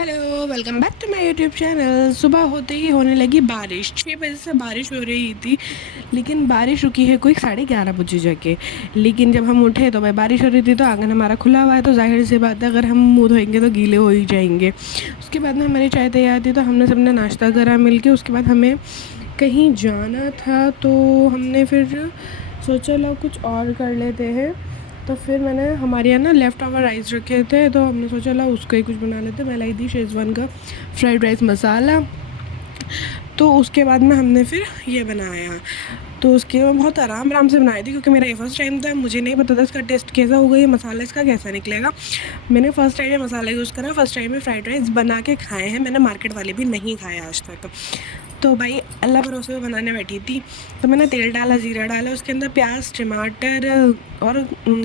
Hello, welcome back to my YouTube channel. सुबह होते ही होने लगी बारिश। 6 बजे से बारिश हो रही थी, लेकिन बारिश रुकी है कोई 11:30 बजे जाके। लेकिन जब हम उठे तो भाई बारिश हो रही थी, तो आंगन हमारा खुला हुआ है, तो जाहिर सी बात है अगर हम मुँह धोएंगे तो गीले हो ही जाएंगे। उसके बाद में हमारी चाय तैयार थी, तो हमने सबने नाश्ता करा मिल के। उसके बाद हमें कहीं जाना था, तो हमने फिर सोचा लो कुछ और कर लेते हैं। तो फिर मैंने हमारे यहाँ ना लेफ़्ट ओवर राइस रखे थे, तो हमने सोचा ला उसका ही कुछ बना लेते। मैं लाई थी शेज़वान का फ्राइड राइस मसाला। तो उसके बाद में हमने फिर ये बनाया, तो उसके मैं बहुत आराम आराम से बनाई थी, क्योंकि मेरा ये फर्स्ट टाइम था। मुझे नहीं पता था इसका टेस्ट कैसा होगा, ये मसाला इसका कैसा निकलेगा। मैंने फ़र्स्ट टाइम ये मसाला यूज़ करा, फ़र्स्ट टाइम में फ़्राइड राइस बना के खाए हैं मैंने। मार्केट वाले भी नहीं खाए आज तक। तो भाई अल्लाह भरोसे में बनाने बैठी थी, तो मैंने तेल डाला, ज़ीरा डाला, उसके अंदर प्याज, टमाटर और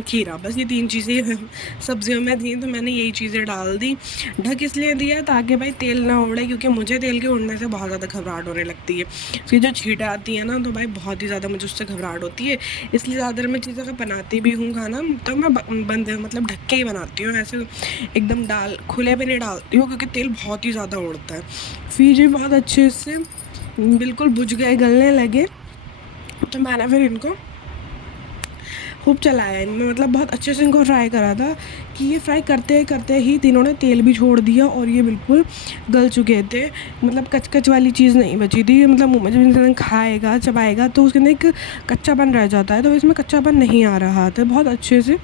खीरा, बस ये 3 चीज़ें सब्जियों में थी, तो मैंने यही चीज़ें डाल दी। ढक इसलिए दिया ताकि भाई तेल ना उड़े, क्योंकि मुझे तेल के उड़ने से बहुत ज़्यादा घबराहट होने लगती है। उसकी जो छींटें आती है ना, तो भाई बहुत ही ज़्यादा मुझे उससे घबराहट होती है। इसलिए ज़्यादातर मैं चीज़ें अगर बनाती भी हूँ खाना, तो मैं बंद मतलब ढक के ही बनाती हूँ, ऐसे एकदम खुले पे नहीं डालती हूँ, क्योंकि तेल बहुत ही ज़्यादा उड़ता है। फिर ये बहुत अच्छे से बिल्कुल बुझ गए, गलने लगे, तो मैंने फिर इनको खूब चलाया इनमें, मतलब बहुत अच्छे से इनको फ्राई करा था कि ये फ्राई करते करते ही तीनों ने तेल भी छोड़ दिया और ये बिल्कुल गल चुके थे। मतलब कच वाली चीज़ नहीं बची थी। मतलब मुँह में जब इंसान खाएगा, चबाएगा, तो उसके अंदर एक कच्चापन रह जाता है, तो इसमें कच्चापन नहीं आ रहा था, बहुत अच्छे से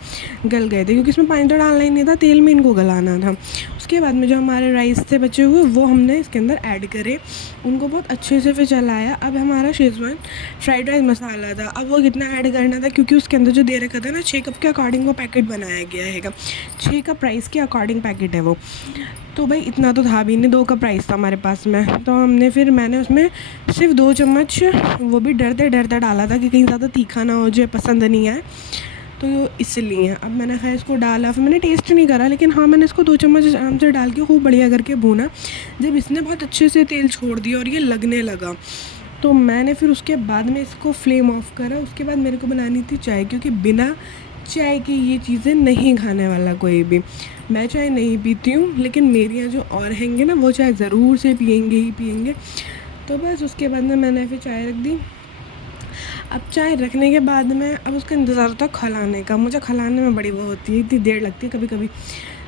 गल गए थे, क्योंकि इसमें पानी तो डालना ही नहीं था, तेल में इनको गलाना था। उसके बाद में जो हमारे राइस थे बचे हुए, वो हमने इसके अंदर ऐड करे, उनको बहुत अच्छे से फिर चलाया। अब हमारा शेज़वान फ्राइड राइस मसाला था, अब वो कितना ऐड करना था, क्योंकि उसके अंदर जो दे रखा था ना 6 कप के अकॉर्डिंग वो पैकेट बनाया गया है, 6 कप राइस के अकॉर्डिंग पैकेट है वो। तो भाई इतना तो था भी नहीं, 2 कप राइस था हमारे पास में, तो मैंने उसमें सिर्फ 2 चम्मच, वो भी डरते डरते डाला था कि कहीं ज़्यादा तीखा ना हो जाए, पसंद नहीं आए, तो इसलिए। अब मैंने खैर इसको डाला, फिर मैंने टेस्ट नहीं करा, लेकिन हाँ मैंने इसको 2 चम्मच आराम से डाल के खूब बढ़िया करके भूना। जब इसने बहुत अच्छे से तेल छोड़ दिया और ये लगने लगा, तो मैंने फिर उसके बाद में इसको फ्लेम ऑफ करा। उसके बाद मेरे को बनानी थी चाय, क्योंकि बिना चाय की ये चीज़ें नहीं खाने वाला कोई भी। मैं चाय नहीं पीती हूँ, लेकिन मेरे यहाँ जो और हैंगे ना, वो चाय ज़रूर से पियेंगे ही पियेंगे। तो बस उसके बाद में मैंने फिर चाय रख दी। अब चाय रखने के बाद में अब उसका इंतज़ार होता है खौलाने का। मुझे खौलाने में बड़ी वो होती है, इतनी देर लगती है कभी कभी।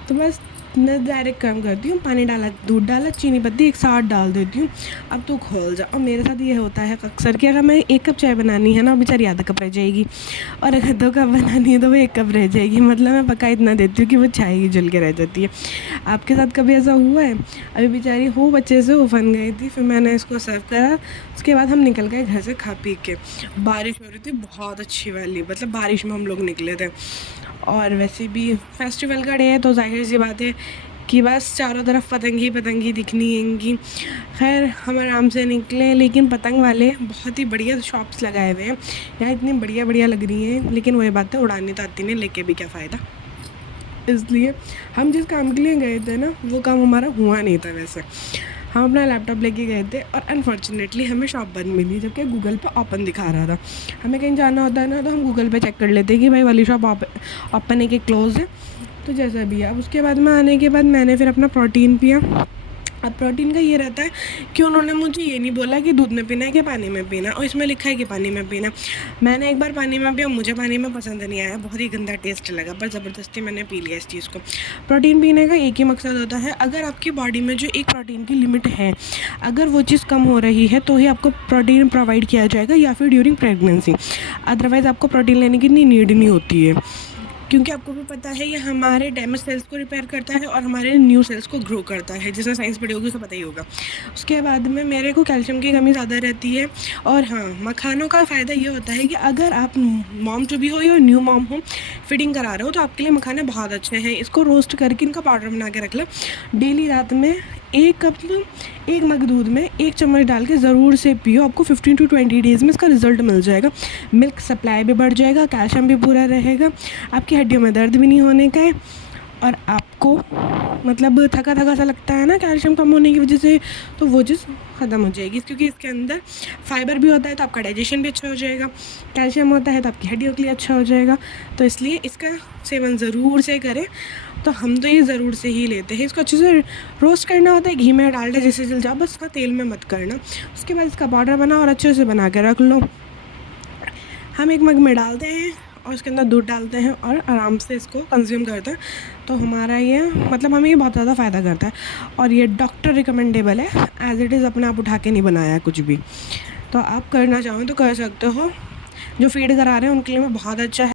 तो बस मैं डायरेक्ट काम करती हूँ, पानी डाला, दूध डाला, चीनी पत्ती एक साथ डाल देती हूँ, अब तो खोल जा। और मेरे साथ ये होता है अक्सर कि अगर मैं 1 कप चाय बनानी है ना, बेचारी आधा कप रह जाएगी, और अगर 2 कप बनानी है तो वो 1 कप रह जाएगी। मतलब मैं पका इतना देती हूँ कि वो चाय ही जल के रह जाती है। आपके साथ कभी ऐसा हुआ है? अभी बेचारी खूब अच्छे से उफन गई थी, फिर मैंने इसको सर्व करा। उसके बाद हम निकल गए घर से खा पी के। बारिश हो रही थी बहुत अच्छी वाली, मतलब बारिश में हम लोग निकले थे। और वैसे भी फेस्टिवल का डे है, तो जाहिर सी बात है कि बस चारों तरफ पतंग ही दिखनी हैंगी। खैर हम आराम से निकले, लेकिन पतंग वाले बहुत ही बढ़िया शॉप्स लगाए हुए हैं यहाँ, इतनी बढ़िया बढ़िया लग रही हैं, लेकिन वही बात है उड़ानी तो आती नहीं, लेके भी क्या फ़ायदा। इसलिए हम जिस काम के लिए गए थे ना, वो काम हमारा हुआ नहीं था। वैसे हम अपना लैपटॉप लेके गए थे, और अनफॉर्चुनेटली हमें शॉप बंद मिली, जबकि गूगल पे ओपन दिखा रहा था। हमें कहीं जाना होता है ना, तो हम गूगल पे चेक कर लेते हैं कि भाई वाली शॉप ओपन है कि क्लोज़ है, तो जैसा भी है। अब उसके बाद में आने के बाद मैंने फिर अपना प्रोटीन पिया। अब प्रोटीन का ये रहता है कि उन्होंने मुझे ये नहीं बोला कि दूध में पीना है कि पानी में पीना, और इसमें लिखा है कि पानी में पीना। मैंने एक बार पानी में पिया, मुझे पानी में पसंद नहीं आया, बहुत ही गंदा टेस्ट लगा, पर ज़बरदस्ती मैंने पी लिया इस चीज़ को। प्रोटीन पीने का एक ही मकसद होता है, अगर आपकी बॉडी में जो एक प्रोटीन की लिमिट है, अगर वो चीज़ कम हो रही है, तो ही आपको प्रोटीन प्रोवाइड किया जाएगा, या फिर ड्यूरिंग प्रेगनेंसी। अदरवाइज़ आपको प्रोटीन लेने की इतनी नीड नहीं होती है, क्योंकि आपको भी पता है ये हमारे डैमेज सेल्स को रिपेयर करता है और हमारे न्यू सेल्स को ग्रो करता है। जिसने साइंस पढ़ी होगी उसे पता ही होगा। उसके बाद में मेरे को कैल्शियम की कमी ज़्यादा रहती है। और हाँ, मखानों का फ़ायदा ये होता है कि अगर आप मॉम टू बी हो या न्यू मॉम हो, फीडिंग करा रहे हो, तो आपके लिए मखाने बहुत अच्छे हैं। इसको रोस्ट करके इनका पाउडर बना के रख लो, डेली रात में 1 मग दूध में 1 चम्मच डाल के ज़रूर से पियो। आपको 15 to 20 डेज़ में इसका रिज़ल्ट मिल जाएगा। मिल्क सप्लाई भी बढ़ जाएगा, कैल्शियम भी पूरा रहेगा, आपकी हड्डियों में दर्द भी नहीं होने का है, और आपको मतलब थका थका सा लगता है ना कैल्शियम कम होने की वजह से, तो वो चीज़ ख़त्म हो जाएगी, क्योंकि इसके अंदर फाइबर भी होता है, तो आपका डाइजेशन भी अच्छा हो जाएगा। कैल्शियम होता है तो आपकी हड्डियों के लिए अच्छा हो जाएगा, तो इसलिए इसका सेवन ज़रूर से करें। तो हम तो ये ज़रूर से ही लेते हैं। इसको अच्छे से रोस्ट करना होता है, घी में डालना जिससे जल जाओ, बस इसका तेल में मत करना। उसके बाद इसका पाउडर बनाओ और अच्छे से बना के रख लो। हम एक मग में डालते हैं और उसके अंदर दूध डालते हैं और आराम से इसको कंज्यूम करते हैं। तो हमारा ये मतलब हमें ये बहुत ज़्यादा फ़ायदा करता है और ये डॉक्टर रिकमेंडेबल है, एज़ इट इज़ अपने आप उठा के नहीं बनाया कुछ भी। तो आप करना चाहो तो कर सकते हो, जो फीड करा रहे हैं उनके लिए मैं बहुत अच्छा है।